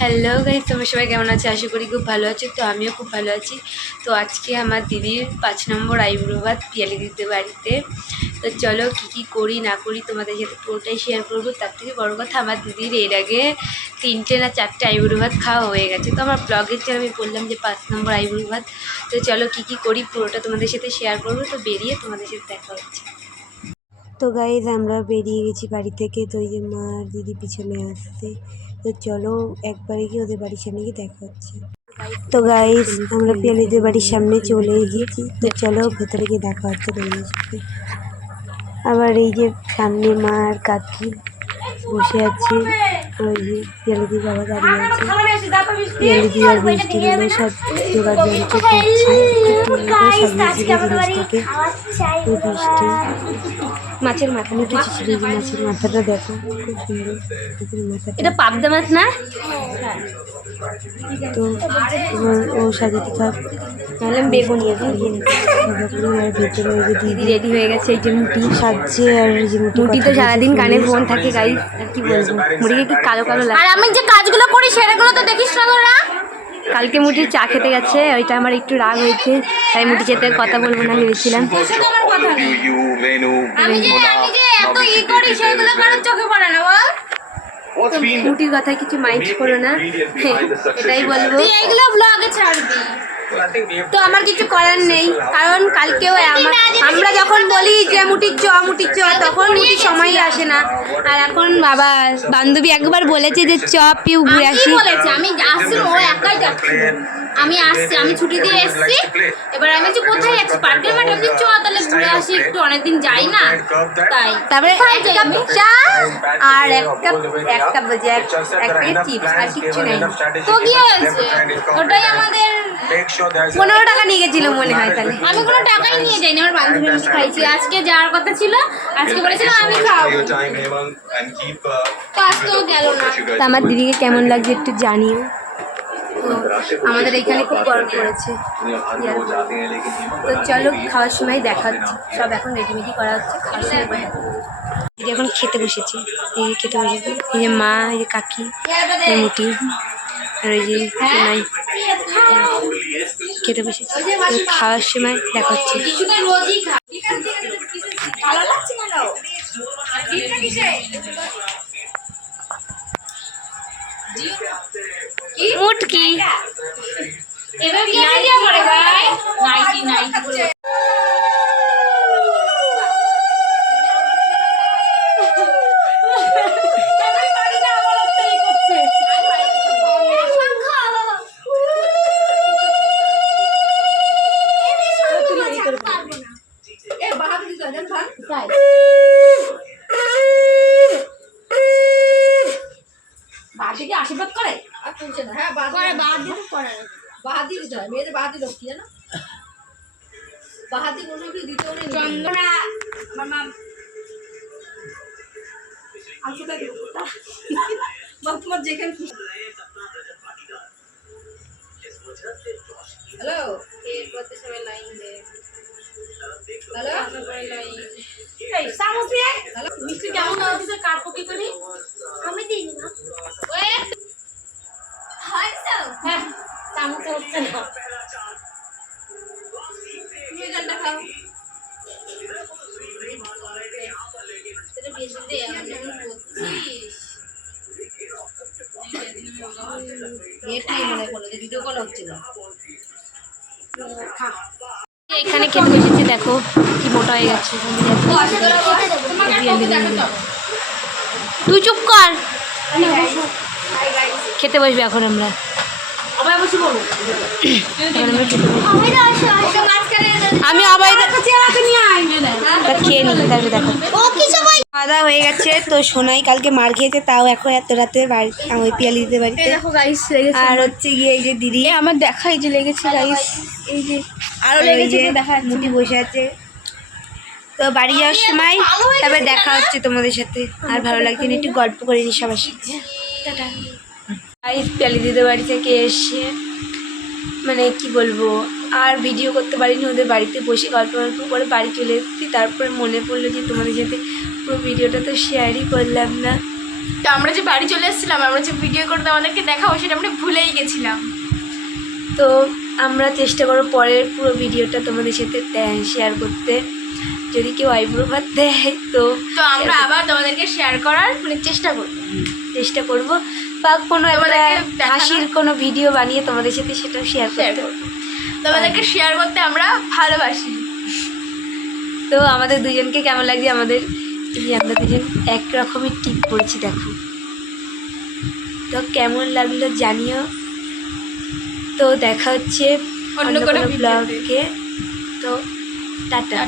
Hello guys, তোমরা সবাই কেমন আছো? আশা করি খুব ভালো আছো। তো আমিও খুব ভালো আছি। তো আজকে আমার দিদির 5 নম্বর আইবুড়ো ভাত পিয়ালি দিতে বাড়িতে। তো চলো কী করি না করি তোমাদের সাথে পুরোটাই শেয়ার করবো। তার থেকে বড় কথা, আমার দিদির এর আগে 3টে না 4টে আইবুড়ো ভাত খাওয়া হয়ে গেছে। তো আমার ব্লগের চেয়ে আমি বললাম যে 5 নম্বর আইবুড়ো ভাত। তো চলো কী করি পুরোটা তোমাদের সাথে শেয়ার করবো। তো বেরিয়ে তোমাদের সাথে দেখা হচ্ছে। তো গাইজ আমরা বেরিয়ে গেছি বাড়ি থেকে। তো ওই যে মা আর দিদি পিছনে আসছে। তো চলো একবারে গিয়ে ওদের বাড়ির সামনে গিয়ে দেখা হচ্ছে। তো গাইজ আমরা পিয়ালিদের বাড়ির সামনে চলে এসেছি। তো চলো ভেতরে গিয়ে দেখা হচ্ছে তোমাদের সাথে। আবার এই যে সামনে মা আর কাকি বসে আছে। ওই যে পিয়ালিদির বাবা দাঁড়িয়ে আছে। পিয়ালিদি আর মিষ্টি মিলে সব জোগাড় যন্ত্র করছে। সাজিয়েছিল জিনিসটাকে। ওই বৃষ্টি মাছের মাথা নিয়ে কিছু ছিল, যে মাছের মাথাটা দেখো খুব সুন্দর। মাথাটা এটা পাবদা মাছ না? তো ও সাজাতে থাক, নাহলে বেগুনি আর ভেতরে ওই যে দিদি রেডি হয়ে গেছে। এই যে মুটি সাজছে। আর এই যে মুটি তো সারাদিন কানে ফোন থাকে গাইস, আর কি বলবো, মুটিকে কি কালো কালো লাগে। আর আমি যে কাজগুলো করি সেগুলো তো দেখিস না তোরা। কালকে মুটি চা খেতে গেছে, ওইটা আমার একটু রাগ হয়েছে, তাই মুটি যেতে কথা বলবো না ভেবেছিলাম। মুটির কথায় কিছু মাইন্ড করো না, এটাই বলবো। এইগুলো ব্লগে ছাড়বি তো আমার কিছু করার নেই, কারণ কালকেও আমরা যখন বলি যে মুটির চ তখন মুটির সময়ই আসে না। আর এখন বাবা বান্ধবী একবার বলেছে যে চ পিউ ঘুরে আসি, বলেছে আমি আসছি, ও একাই যাচ্ছি, আমি আসছি, আমি ছুটি দিয়ে এসছি। এবার আমি যে কোথায় যাচ্ছি, পার্কের মাঠে, আমি চ তাহলে ঘুরে আসি, একটু অনেকদিন যাই না, তাই। তারপরে এক কাপ চা আর এক কাপ বলছে এক প্লেট চিপস, আর কিচ্ছু নেই। তো কি হয়েছে, ওটাই আমাদের 15 টাকা নিয়ে গেছিল মনে হয়। তাহলে আমি কোনো টাকাই নিয়ে যাইনি, আমার বান্ধবী খাইছি। আজকে যাওয়ার কথা ছিল, আজকে বলেছিলাম আমি খাবো, তো গেল না। তো আমার দিদিকে কেমন লাগছে একটু জানিও। তো আমাদের এখানে খুব গরম পড়েছে। তো চলো খাওয়ার সময় দেখা হচ্ছে। সব এখন রেডিমেডি করা হচ্ছে, খাওয়ার সময় দিদি এখন খেতে বসেছি। এই খেতে বসেছি, এই যে মা, এই যে কাকি, এই মুটি, আর ওই যে নাই খেতে বসেছি। খাওয়ার সময় দেখা হচ্ছে। মুটকি আশীর্বাদ করে আর তুলছে না। হ্যাঁ বাহাদি দিতে হয়, মেয়েদের বাহাদি লক্ষ্মী জানো, বাহাদি কোনো কি দিতে হলে চন্দনা আমার মা আলসুটা দিব তোমার যেখানে খুশি। হ্যালো এর করতে সবাই লাইন দে। হ্যালো এই সামুসি হ্যালো মিষ্টি কেমন হচ্ছে, কাটবো কি করি আমি দিই না। ওই হাই স্যার, হ্যাঁ সামুস হচ্ছে না, তুমি গানটা খাও। সেটা বেশি দে, আমি করছিস এটাই মনে করলো যে ভিডিও কল হচ্ছে না। এখানে খেতে বসেছি, দেখো কি মোটা হয়ে গেছে। তুই চুপ কর, খেতে বসবি এখন আমরা। আমি আবার খেয়ে নিই, তারপরে দেখো খাওয়া দাওয়া হয়ে গেছে। তো সোনাই কালকে মার খেয়েছে, তাও এখন এত রাতে ওই পিয়ালি দিতে বাড়িতে। আর হচ্ছে গিয়ে এই যে দিদি আমার দেখা, এই যে লেগেছে গাইস, এই যে আরো লেগেছে, দেখা মুটি বসে আছে। তো বাড়ি যাওয়ার সময় তারপরে দেখা হচ্ছে তোমাদের সাথে। আর ভালো লাগছে না, একটু গল্প করে নি সবার সাথে। টাটা গাইস, পিয়ালি দিদির বাড়ি থেকে এসে মানে কি বলবো, আর ভিডিও করতে পারিনি। ওদের বাড়িতে বসে গল্প করে বাড়ি চলে এসেছি। তারপরে মনে পড়লো যে তোমাদের সাথে পুরো ভিডিওটা তো শেয়ারই করলাম না। তো আমরা যে বাড়ি চলে এসেছিলাম, আমরা যে ভিডিও করে আমাদেরকে দেখাবো সেটা আমরা ভুলেই গেছিলাম। তো আমরা চেষ্টা করবো পরের পুরো ভিডিওটা তোমাদের সাথে শেয়ার করতে। যদি কেউ আইব্রো ভাত দেয় তো আমরা আবার তোমাদেরকে শেয়ার করার মানে চেষ্টা করব, বা কোনো একটা হাসির কোনো ভিডিও বানিয়ে তোমাদের সাথে সেটাও শেয়ার করতে। তোমাদেরকে শেয়ার করতে আমরা ভালোবাসি। তো আমাদের দুজনকে কেমন লাগছে? আমাদের আমরা দুজন একরকমের টিপ পড়েছি, দেখো। তো কেমন লাগলো জানিও। তো দেখা হচ্ছে অন্য কোনো ব্লগে। তো টাটা।